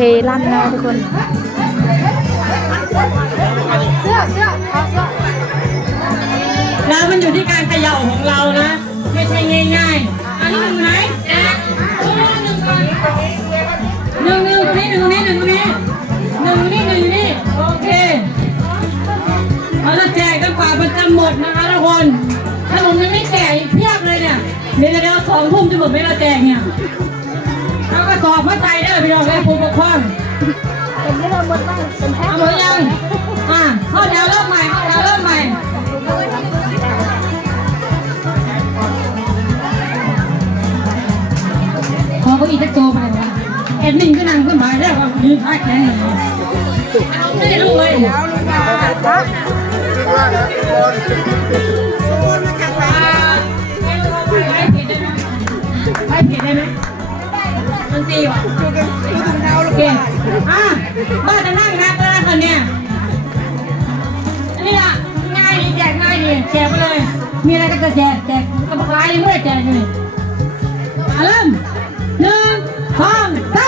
เทลั่นนะทุกคนเสื้อเสื้อเอาเสื้อแล้วมันอยู่ที่การเขย่าของเรานะ ไม่ใช่ง่ายๆอันนี้หนึ่งไหมอะหนึ่งหนึ่งหนึ่งนี่หนึ่งนี่หนึ่งนี่หนึ่งนี่หนึ่งนี่โอเคเราจะแจกจนกว่ามันจะหมดนะคะทุกคนถ้าผมยังไม่แจกอีเพียบเลยเนี่ยเดี๋ยวเดี๋ยวสองทุ่มจะหมดไม่เราแจกเนี่ย พี่น้องแม่ผู้ปกครองเป็นเรื่องบนบ้านเป็นแพ้เอาหมดยังอ่าเข้าแถวเริ่มใหม่เข้าแถวเริ่มใหม่ขอก้อี้จะโตไปวะเอ็ดมินก็นั่งขึ้นมาแล้วว่ายืนท้ายแข็งเลยนี่ลูกเลยเอาลูกมาครับไปผิดได้ไหมไปผิดได้ไหม นตรีว่ะดูถุงเท้าลูกอะบ้านจะนั่งนะก็ได้คนเนี้ยนี่ล่ะง่ายดีแจกง่ายดีแจกไปเลย มีอะไรก็จะแจกแจกกระบอกไม้มื่ไแจกเลยอารมณ์หนึ่งสองสาม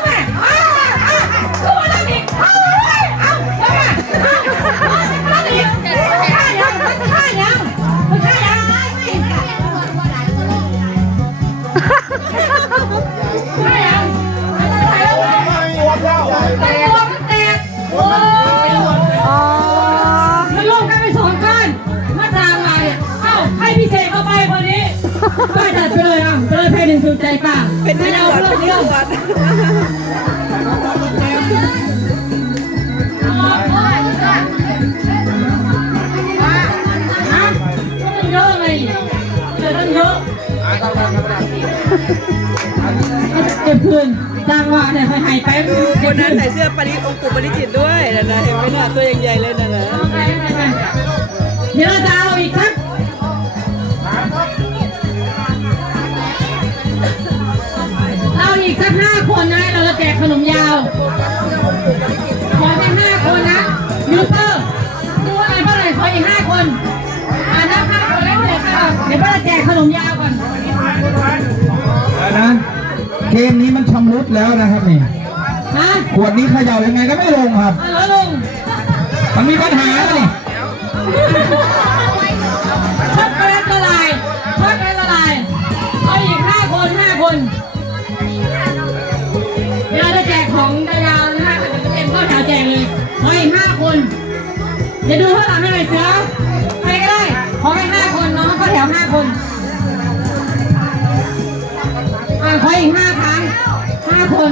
ปจัดไปเลยอะเลยเพลงหนึ่งสุดใจป้าเป็นไม่เอาเรื่องเรื่องเก็บคืนจ้างว่าเนี่ยหายไปคนนั้นใส่เสื้อปริองค์ปู่ปริจิตด้วยนะนะเห็นไหมเนี่ยตัวใหญ่ๆเลยนะนะเดี๋ยวเราจะเอาอีกสัก เกมนี้มันชำรุดแล้วนะครับนี่นขวดนี้ขย่ายังไงก็ไม่ลงครับ อ่ลงมันมีปัญหาแล้วนี่ช็อะลายช็อตไปแะลายเออีกห้าคนห้าคนเดี๋ยวจะแจกของยาวห้าคนเจมข้าวแถวแจกเลยไอห้าคนจะดูข้างหลังให้หน่อยเสือไปก็ได้ขอให้ห้าคนน้องข้าวแถวห้าคน อ่ขออีกห้าครั้งห้าคน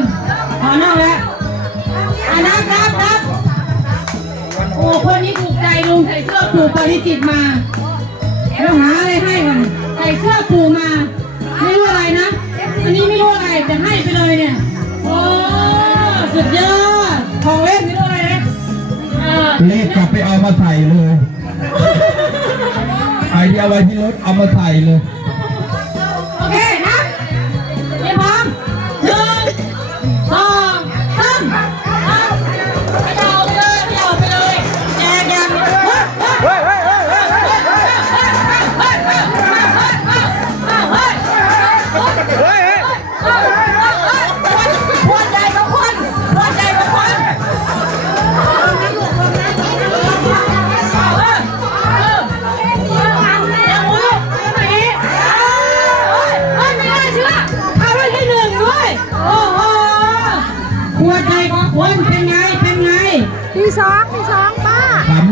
ขอนอกแล้วอะนับนับนับโอ้คนนี้ถูกใจลุงใส่เสื้อผูกปริจิตมาเรวหาอะไรให้กันใส่เสื้อผูกมา ไม่รู้อะไรนะ อันนี้ไม่รู้อะไรแต่ให้ไปเลยเนี่ย โอ้สุดยอดของเล่นไม่รู้อะไรนะเออรีบกลับไปเอามาใส่เลยไอเดียไว้ที่รถเอามาใส่เลย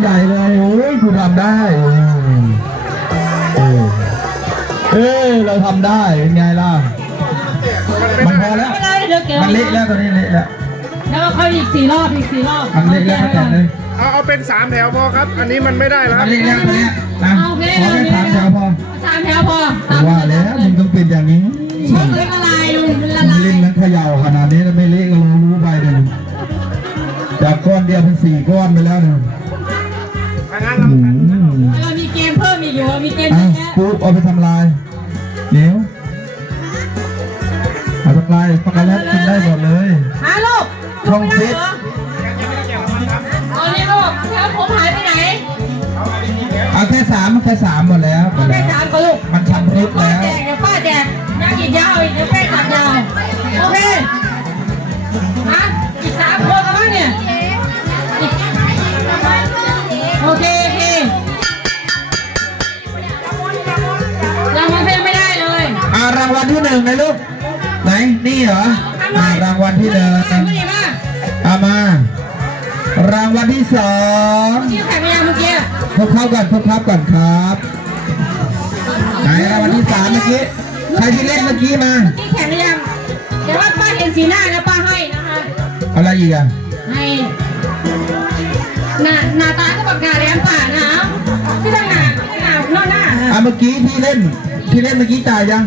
หญ่เลยโอ้ยคุณทำได้ เออเออเราทำได้เป็นไงล่ะ มันพอแล้ว ไม่เป็นไรเดี๋ยวเก็บมันเละแล้วตอนนี้เละแล้ว แล้วก็ค่อยอีกสี่รอบอีกสี่รอบมันเละแล้วแต่เลยเอาเอาเป็นสามแถวพอครับ อันนี้มันไม่ได้แล้วคมัรันบ เละแล้วตอนนี้นะขอแค่สามแถวพอสามแถวพอสามว่าแล้วมึงต้องเป็นอย่างนี้มันละลายมันละลายเล่นเขย่าขนาดนี้แล้วไม่เละก็รู้รู้ไปเลยจากก้อนเดียวเป็นสี่ก้อนไปแล้วเนี่ยางั้นอืเรามเรามีเกมเพิ่มอีกอยู่มีเกมเยอะอะแยะปุ๊บเอาไปทำลายเหนียวเอาทำลายช็อกโกแลตกินได้หมดเลย หาลูกช่องฟิตตอนนี้ลูกแล้วผมหายไปไหนเอาแค่สามแค่สามหมดแล้วหมเอาดไปแล้วสามก็ลูกมันชำรุดป้าแล้ว แจกเดี๋ยวป้าแจก วัลที่หนึ่งนะลูกไหนนี่เหรอทำไมอ่ารางวัลที่หนึ่งไม่ดีมากเอามารางวัลที่สองที่แข่งไปยังเมื่อกี้พบเข้าก่อนพบเข้าก่อนครับไหนรางวัลที่สามเมื่อกี้ใครที่เล่นเมื่อกี้มาที่แข่งไปยังเดี๋ยวว่าป้าเห็นสีหน้านะป้าให้นะคะอะไรอีกอะให้หน้าหน้าตาก็ปากกาแดงป่านะที่ตั้งหน้าหน้านอกหน้าอะเมื่อกี้ที่เล่นที่เล่นเมื่อกี้จ่ายยัง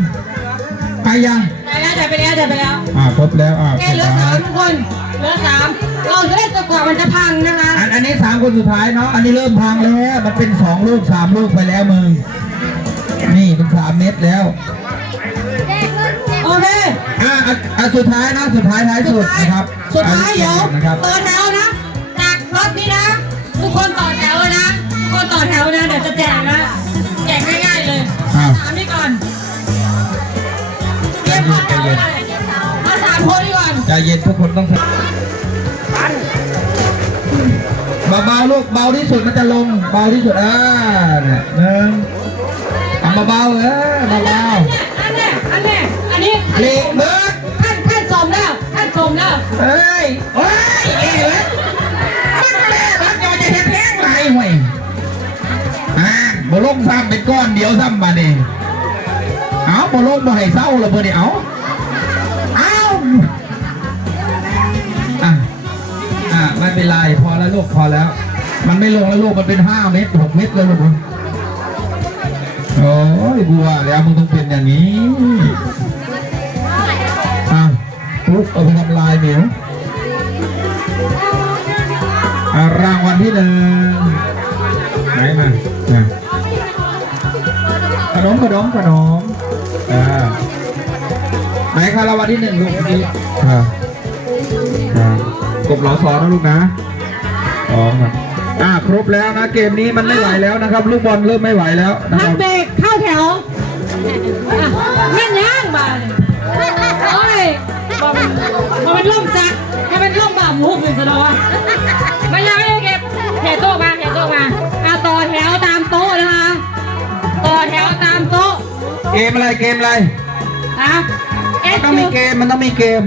ไปยังได้แล้วได้ไปแล้วได้ไปแล้วอ่าครบแล้วอ่าแค่เหลือสามทุกคนเหลือสามเราจะเล่นจนกว่ามันจะพังนะคะอันอันนี้สามคนสุดท้ายเนาะอันนี้เริ่มพังแล้วมันเป็นสองลูกสามลูกไปแล้วมึงนี่เป็นสามเม็ดแล้วโอเคอะอะอะสุดท้ายนะสุดท้ายท้ายสุดนะครับสุดท้ายเดี๋ยวนะครับต่อแถวนะจากรถนี้นะทุกคนต่อแถวเลยนะทุกคนต่อแถวนะเดี๋ยวจะแจกนะ ใจเย็นทุกคนต้องเบาๆลูกเบาที่สุดมันจะลงเบาที่สุดอ่าเนี่ยหนึ่งเอาเบาๆเออเบาอันเนี้ยอันเนี้ยอันนี้ๆเละเบิดท่านท่านชมแล้วท่านชมแล้วเอ้ยโอ้ยเอ๋เลยมันแม่มันจะจะเห็นแห้งไรห่วยอ่าบ่ลงซ้ำเป็นก้อนเดียวซ้ำมาดิเอาบ่ลงบ่ให้เศร้าเลยเบอร์ดิเอาเอา ไม่เป็นไรพอแล้วลูกพอแล้ว มันไม่ลงแล้วลูกมันเป็นห้าเมตรหกเมตรเลยลูกโอ้ยบัวแล้วมึงต้องเป็นอย่างนี้อะปุ๊บเอาไปทำลายเหนียวอะรางวัลที่หนึ่งไหนมาอะขนมขนมขนมอ่าไหนคะรางวัลที่หนึ่งลูกนี้อ่า กบเหลาซอนะลูกนะสองครับอ่าครบแล้วนะเกมนี้มันไม่ไหวแล้วนะครับ ลูกบอลเริ่มไม่ไหวแล้วนะคพัรักบเบรกเข้าแถวอะแม่นย่างมาเลยโอ้ยบอกมันบอกมันล่มจักให้มันล่มบ่าหมูขึ้นซะเนาะไม่ยังไม่ได้เก็บแถวโต๊ะมาแถวโต๊ะมาอะต่อแถวตามโต๊ะนะคะต่อแถวตามโต๊ะเกมอะไรเกมอะไรอะเอมันสต้องมีเกมมันต้องมีเกม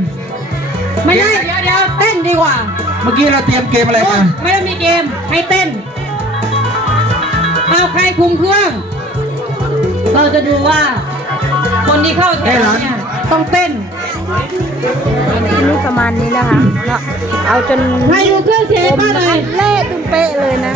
ไม่ได้ เดี๋ยวเดี๋ยวเต้นดีกว่าเมื่อกี้เราเตรียมเกมอะไรมาไม่ได้มีเกมให้เต้นเอาใครคุมเครื่อง เราจะดูว่า คนที่เข้าแถวเนี่ยต้องเต้นนี่ประมาณนี้นะคะเนาะเอาจนใครดูเครื่องเสียงให้ป้าหน่อยเละตุ้มเป๊ะเลยนะ